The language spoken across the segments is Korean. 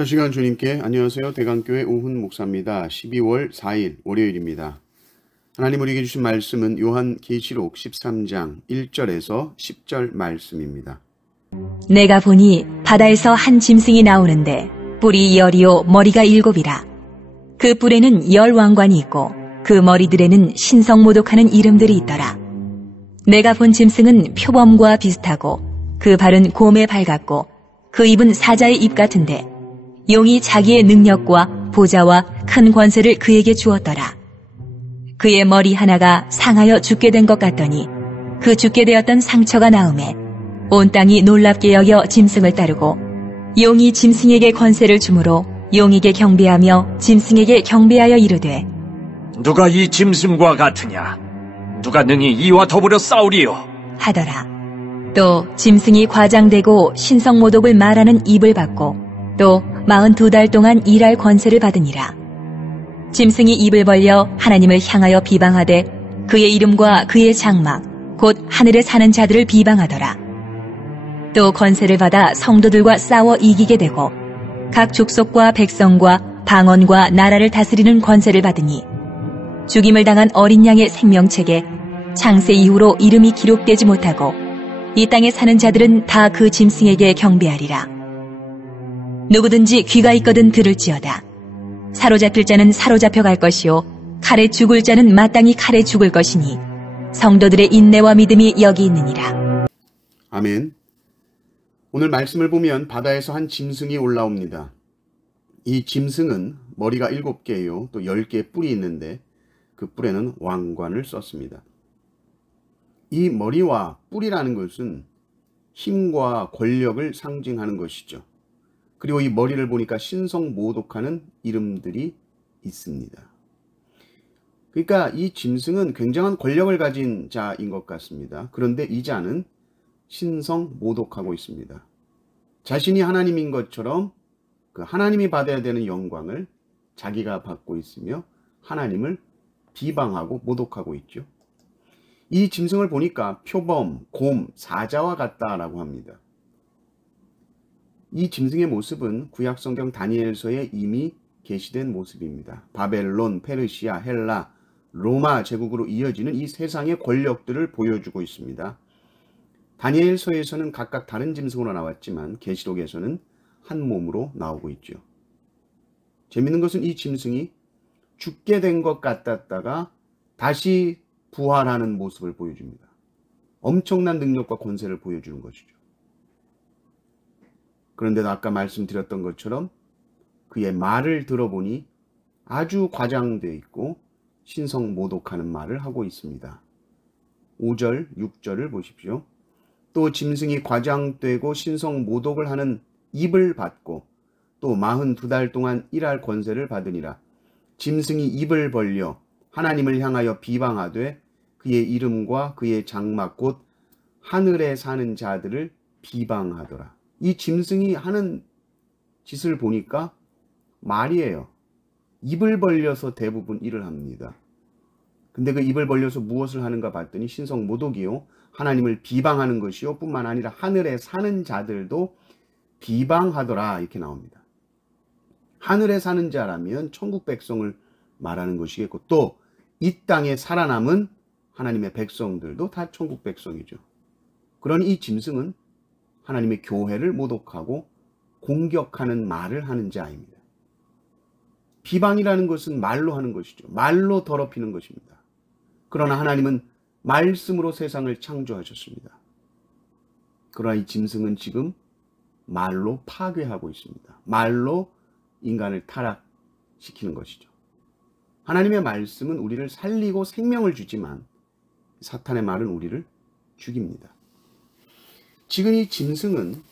첫 시간 주님께 안녕하세요. 대강교회 오훈 목사입니다. 12월 4일 월요일입니다. 하나님 우리에게 주신 말씀은 요한계시록 13장 1절에서 10절 말씀입니다. 내가 보니 바다에서 한 짐승이 나오는데 뿔이 10이요 머리가 7이라. 그 뿔에는 10왕관이 있고 그 머리들에는 신성모독하는 이름들이 있더라. 내가 본 짐승은 표범과 비슷하고 그 발은 곰의 발 같고 그 입은 사자의 입 같은데 용이 자기의 능력과 보좌와 큰 권세를 그에게 주었더라. 그의 머리 하나가 상하여 죽게 된 것 같더니 그 죽게 되었던 상처가 나음에 온 땅이 놀랍게 여겨 짐승을 따르고 용이 짐승에게 권세를 주므로 용에게 경배하며 짐승에게 경배하여 이르되 누가 이 짐승과 같으냐? 누가 능히 이와 더불어 싸우리요? 하더라. 또 짐승이 과장되고 신성모독을 말하는 입을 받고 또 42달 동안 일할 권세를 받으니라. 짐승이 입을 벌려 하나님을 향하여 비방하되 그의 이름과 그의 장막 곧 하늘에 사는 자들을 비방하더라. 또 권세를 받아 성도들과 싸워 이기게 되고 각 족속과 백성과 방언과 나라를 다스리는 권세를 받으니 죽임을 당한 어린 양의 생명책에 창세 이후로 이름이 기록되지 못하고 이 땅에 사는 자들은 다 그 짐승에게 경배하리라. 누구든지 귀가 있거든 들을지어다. 사로잡힐 자는 사로잡혀 갈 것이요 칼에 죽을 자는 마땅히 칼에 죽을 것이니 성도들의 인내와 믿음이 여기 있느니라. 아멘. 오늘 말씀을 보면 바다에서 한 짐승이 올라옵니다. 이 짐승은 머리가 7개요. 또 10개의 뿔이 있는데 그 뿔에는 왕관을 썼습니다. 이 머리와 뿔이라는 것은 힘과 권력을 상징하는 것이죠. 그리고 이 머리를 보니까 신성모독하는 이름들이 있습니다. 그러니까 이 짐승은 굉장한 권력을 가진 자인 것 같습니다. 그런데 이 자는 신성모독하고 있습니다. 자신이 하나님인 것처럼 그 하나님이 받아야 되는 영광을 자기가 받고 있으며 하나님을 비방하고 모독하고 있죠. 이 짐승을 보니까 표범, 곰, 사자와 같다라고 합니다. 이 짐승의 모습은 구약성경 다니엘서에 이미 게시된 모습입니다. 바벨론, 페르시아, 헬라, 로마 제국으로 이어지는 이 세상의 권력들을 보여주고 있습니다. 다니엘서에서는 각각 다른 짐승으로 나왔지만 계시록에서는 한 몸으로 나오고 있죠. 재밌는 것은 이 짐승이 죽게 된 것 같았다가 다시 부활하는 모습을 보여줍니다. 엄청난 능력과 권세를 보여주는 것이죠. 그런데도 아까 말씀드렸던 것처럼 그의 말을 들어보니 아주 과장되어 있고 신성모독하는 말을 하고 있습니다. 5절, 6절을 보십시오. 또 짐승이 과장되고 신성모독을 하는 입을 받고 또 42달 동안 일할 권세를 받으니라. 짐승이 입을 벌려 하나님을 향하여 비방하되 그의 이름과 그의 장막 곧 하늘에 사는 자들을 비방하더라. 이 짐승이 하는 짓을 보니까 말이에요. 입을 벌려서 대부분 일을 합니다. 근데 그 입을 벌려서 무엇을 하는가 봤더니 신성모독이요 하나님을 비방하는 것이요 뿐만 아니라 하늘에 사는 자들도 비방하더라 이렇게 나옵니다. 하늘에 사는 자라면 천국 백성을 말하는 것이겠고 또 이 땅에 살아남은 하나님의 백성들도 다 천국 백성이죠. 그러니 이 짐승은 하나님의 교회를 모독하고 공격하는 말을 하는 자입니다. 비방이라는 것은 말로 하는 것이죠. 말로 더럽히는 것입니다. 그러나 하나님은 말씀으로 세상을 창조하셨습니다. 그러나 이 짐승은 지금 말로 파괴하고 있습니다. 말로 인간을 타락시키는 것이죠. 하나님의 말씀은 우리를 살리고 생명을 주지만 사탄의 말은 우리를 죽입니다. 지금 이 짐승은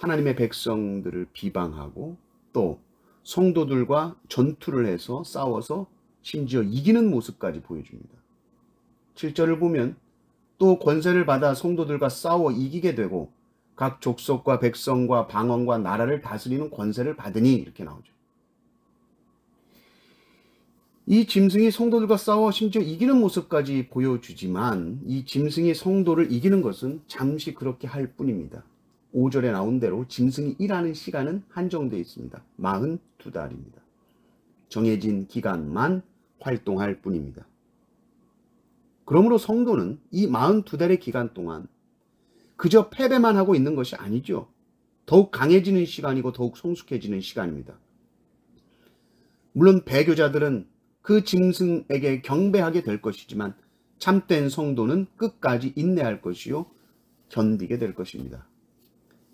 하나님의 백성들을 비방하고 또 성도들과 전투를 해서 싸워서 심지어 이기는 모습까지 보여줍니다. 7절을 보면 또 권세를 받아 성도들과 싸워 이기게 되고 각 족속과 백성과 방언과 나라를 다스리는 권세를 받으니 이렇게 나오죠. 이 짐승이 성도들과 싸워 심지어 이기는 모습까지 보여주지만 이 짐승이 성도를 이기는 것은 잠시 그렇게 할 뿐입니다. 5절에 나온 대로 짐승이 일하는 시간은 한정되어 있습니다. 42달입니다. 정해진 기간만 활동할 뿐입니다. 그러므로 성도는 이 42달의 기간 동안 그저 패배만 하고 있는 것이 아니죠. 더욱 강해지는 시간이고 더욱 성숙해지는 시간입니다. 물론 배교자들은 그 짐승에게 경배하게 될 것이지만 참된 성도는 끝까지 인내할 것이요 견디게 될 것입니다.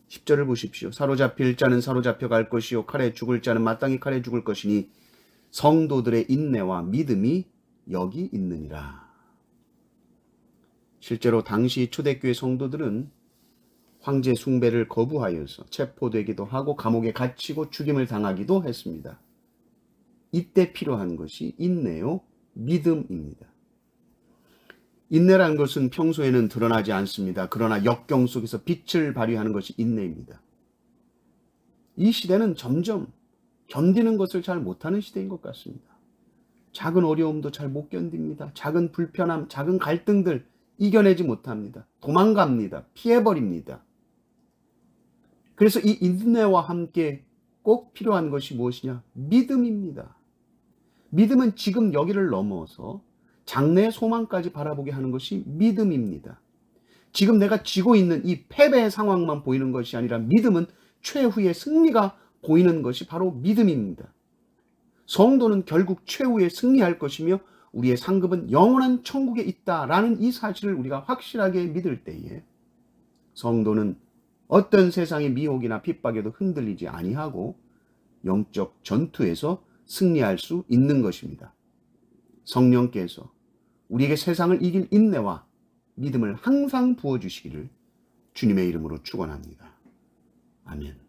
10절을 보십시오. 사로잡힐 자는 사로잡혀 갈 것이요 칼에 죽을 자는 마땅히 칼에 죽을 것이니 성도들의 인내와 믿음이 여기 있느니라. 실제로 당시 초대교회 성도들은 황제 숭배를 거부하여서 체포되기도 하고 감옥에 갇히고 죽임을 당하기도 했습니다. 이때 필요한 것이 인내요 믿음입니다. 인내라는 것은 평소에는 드러나지 않습니다. 그러나 역경 속에서 빛을 발휘하는 것이 인내입니다. 이 시대는 점점 견디는 것을 잘 못하는 시대인 것 같습니다. 작은 어려움도 잘 못 견딥니다. 작은 불편함, 작은 갈등들 이겨내지 못합니다. 도망갑니다. 피해버립니다. 그래서 이 인내와 함께 꼭 필요한 것이 무엇이냐? 믿음입니다. 믿음은 지금 여기를 넘어서 장래의 소망까지 바라보게 하는 것이 믿음입니다. 지금 내가 지고 있는 이 패배의 상황만 보이는 것이 아니라 믿음은 최후의 승리가 보이는 것이 바로 믿음입니다. 성도는 결국 최후에 승리할 것이며 우리의 상급은 영원한 천국에 있다라는 이 사실을 우리가 확실하게 믿을 때에 성도는 어떤 세상의 미혹이나 핍박에도 흔들리지 아니하고 영적 전투에서 승리할 수 있는 것입니다. 성령께서 우리에게 세상을 이길 인내와 믿음을 항상 부어주시기를 주님의 이름으로 축원합니다. 아멘.